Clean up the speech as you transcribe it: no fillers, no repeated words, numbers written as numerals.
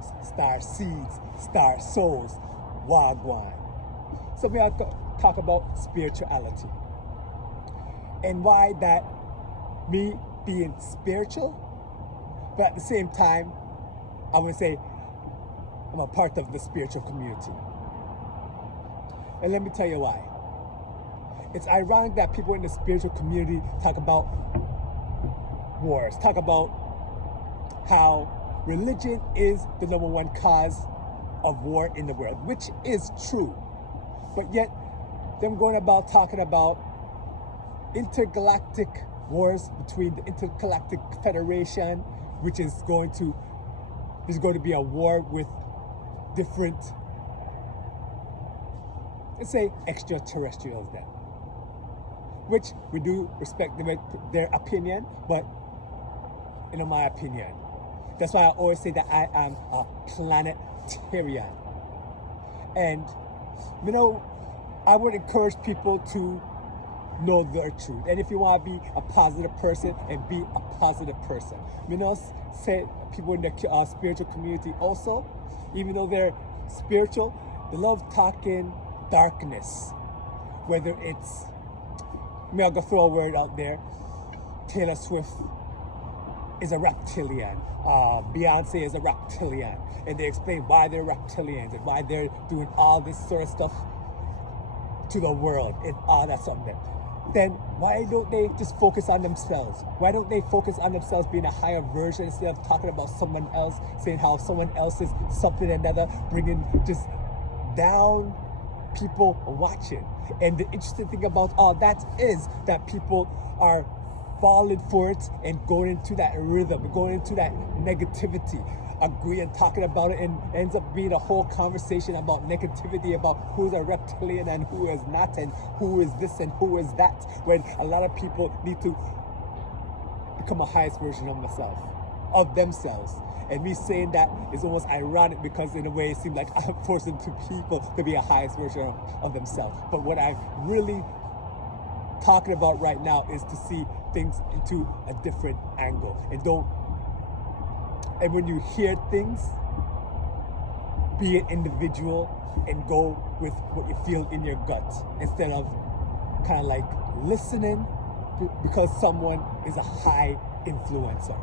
sows, star seeds, star souls, wagwan. So we are talk about spirituality and why that me being spiritual, but at the same time, I would say I'm a part of the spiritual community. And let me tell you why. It's ironic that people in the spiritual community talk about wars, talk about how religion is the #1 cause of war in the world, which is true. But yet, them going about talking about intergalactic wars between the Intergalactic Federation, which is going to be a war with different, let's say, extraterrestrials then. Which we do respect their opinion, but in my opinion, that's why I always say that I am a planetarian. And I would encourage people to know their truth. And if you want to be a positive person, and be a positive person. Say people in the spiritual community also, even though they're spiritual, they love talking darkness. Whether it's, I'll go throw a word out there, Taylor Swift is a reptilian, Beyonce is a reptilian, and they explain why they're reptilians and why they're doing all this sort of stuff to the world and all that something. Then why don't they just focus on themselves? Why don't they focus on themselves being a higher version instead of talking about someone else, saying how someone else is something or another, bringing just down people watching? And the interesting thing about all that is that people are falling for it and going into that rhythm, going into that negativity, agreeing, talking about it, and ends up being a whole conversation about negativity, about who's a reptilian and who is not, and who is this and who is that, when a lot of people need to become a highest version of themselves. And me saying that is almost ironic, because in a way it seems like I'm forcing people to be a highest version of themselves. But what I'm really talking about right now is to see things into a different angle, and when you hear things, be an individual and go with what you feel in your gut, instead of kind of like listening because someone is a high influencer.